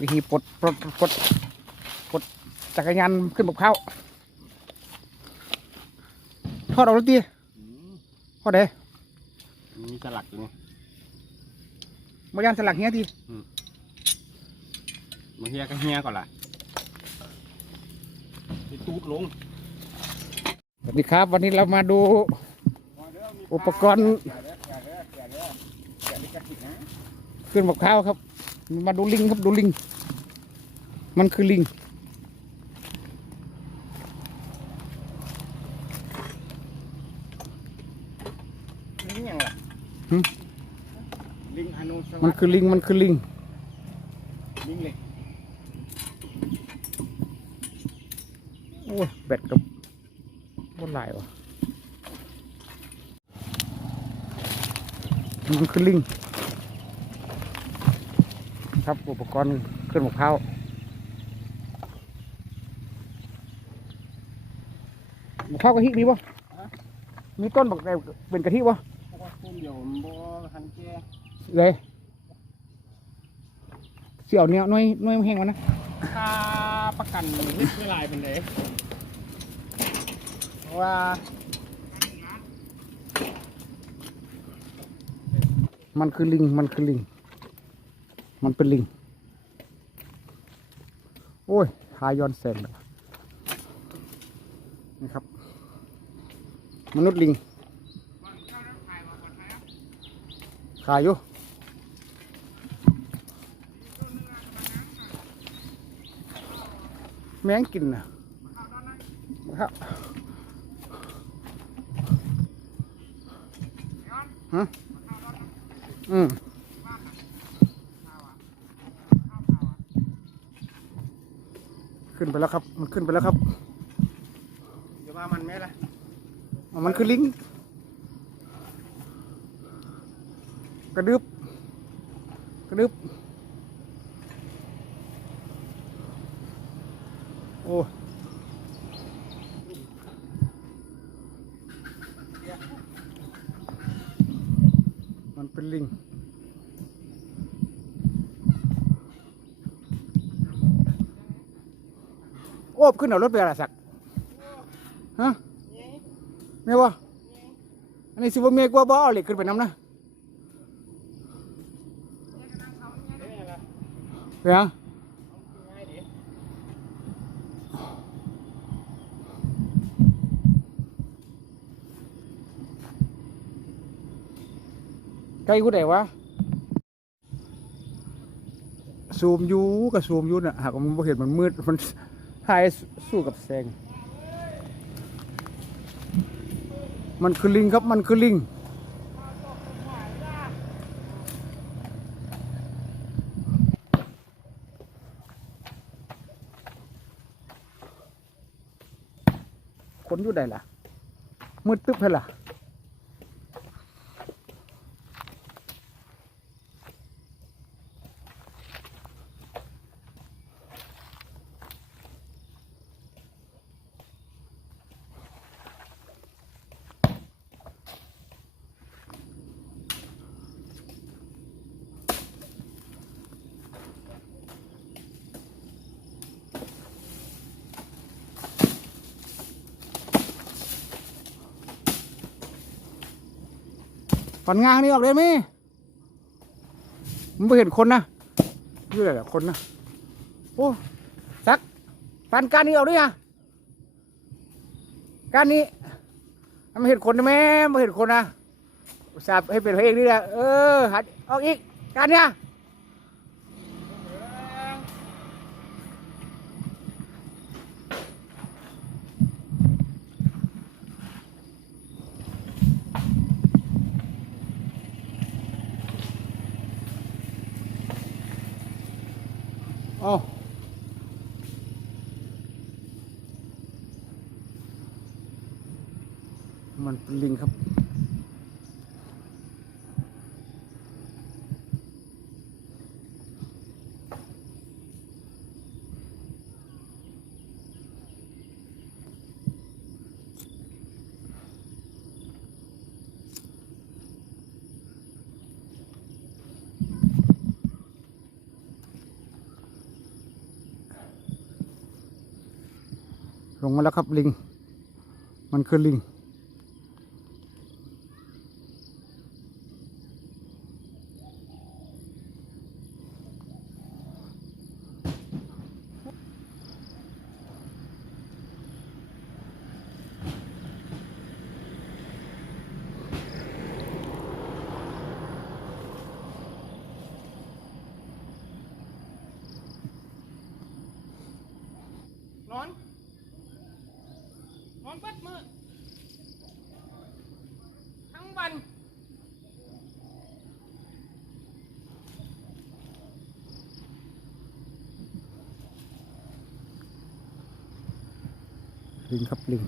วิธีปลดปลดปลดปลดจักรยานขึ้นบกเขาทอดเอาแล้วตีทอดเด้มีสลักอยู่นี่มายานสลักเงี้ยทีมาเฮียก็เฮียก่อนล่ะที่ตูดลงสวัสดีครับ วันนี้เรามาดูอุปกรณ์ขึ้นบกเขาครับ มาดูลิงครับดูลิง มันคือลิง ลิงยังล่ะหึ ลิงอนุสมันคือลิงมันคือลิง ลิงเหล็กโอ้ยแบตกับบนไหลายวะมันคือลิง ครับ อุปกรณ์เครื่องมะพร้าวมะพร้าวกะทิมีปะมีต้นบักแดงเป็นกะทิปะเพราะว่าต้นเดียวมันบ่ทันแก่เลยเสี่ยวเนี้ยหน้อยหน้อยแห้งวะนะค่าประกันนิดไม่ลายเป็นเด้เพราะว่ามันคือลิง มันคือลิง มันเป็นลิง โอ้ยหายย้อนแสงแล้วนี่ครับ มนุษย์ลิงขายอยู่แมงกินนะครับฮะอืม ขึ้นไปแล้วครับ มันขึ้นไปแล้วครับอย่าว่ามันแม่ละอ๋อมันคือลิงกระดึบกระดึบโอ้มันเป็นลิง โอ้ขึ้นเอารถไปอะไรสักฮะเมียวะอันนี้สิบ่เมียกว่าบ่เอาเหล็กขึ้นไปน้ำนะเปียงใกล้กูได้วะซูมยูกับซูมยูน่ะหากมันเห็นมันมืดมัน ถ่ายสู้กับแสง มันคือลิงครับมันคือลิง คนอยู่ใดล่ะมืดตึ๊บให้ล่ะ ปันงางนี่ออกได้ไหมมันไม่เห็นคนนะนี่แหละคนนะโอ้สักปันการนี้ออกด้วยอะการนี้มันไม่เห็นคนไหมไม่เห็นคนนะอุตส่าห์ให้เป็นพระเอกนี่แหละเออหัดออกอีกการเนี้ย อ๋อมันเป็นลิงครับ ลงมาแล้วครับลิง มันคือลิง นอน นอนเปัดมือ ทั้งวัน ลิงครับลิง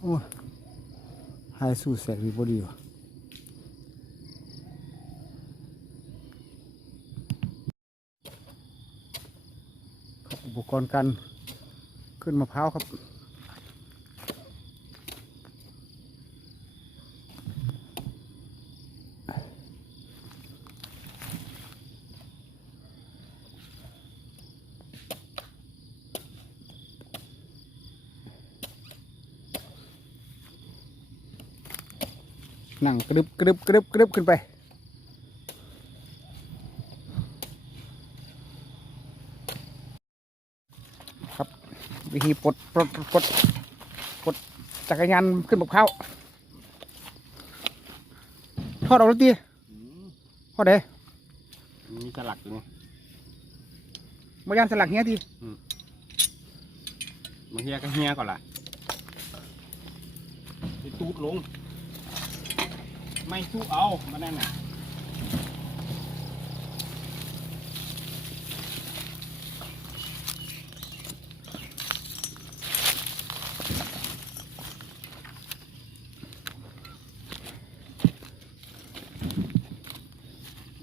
โอ้หายสู่แสงดีบดีวะครับอุปกรณ์การขึ้นมะพร้าวครับ นั่งกรึบกรึบกรึบกรึบขึ้นไป ครับวิธีปลดปลดปลดปลดจักรยานขึ้นบกเขาทอดออกแล้วตีทอดเด้มีสลักอยู่นี่มายานสลักเงี้ยทีมาเฮียก็เฮียก่อนล่ะไปตูดลง ไม่สู้เอามานั่นน่ะ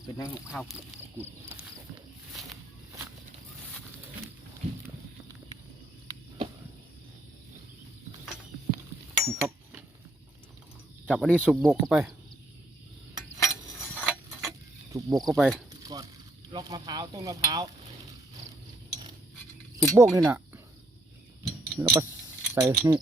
เป็นนั่งข้าวกุดครับ จับอันนี้สุบบกเข้าไป บบกเข้าไปกดล็อกมะพร้าวต้นมะพร้าวสุบโบกนี่นะแล้วก็ใส่นี่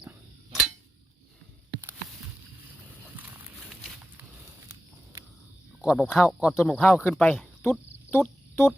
กอดบอกข้าวกอดต้นบอกข้าวขึ้นไป ตุ๊ดตุ๊ดตุ๊ด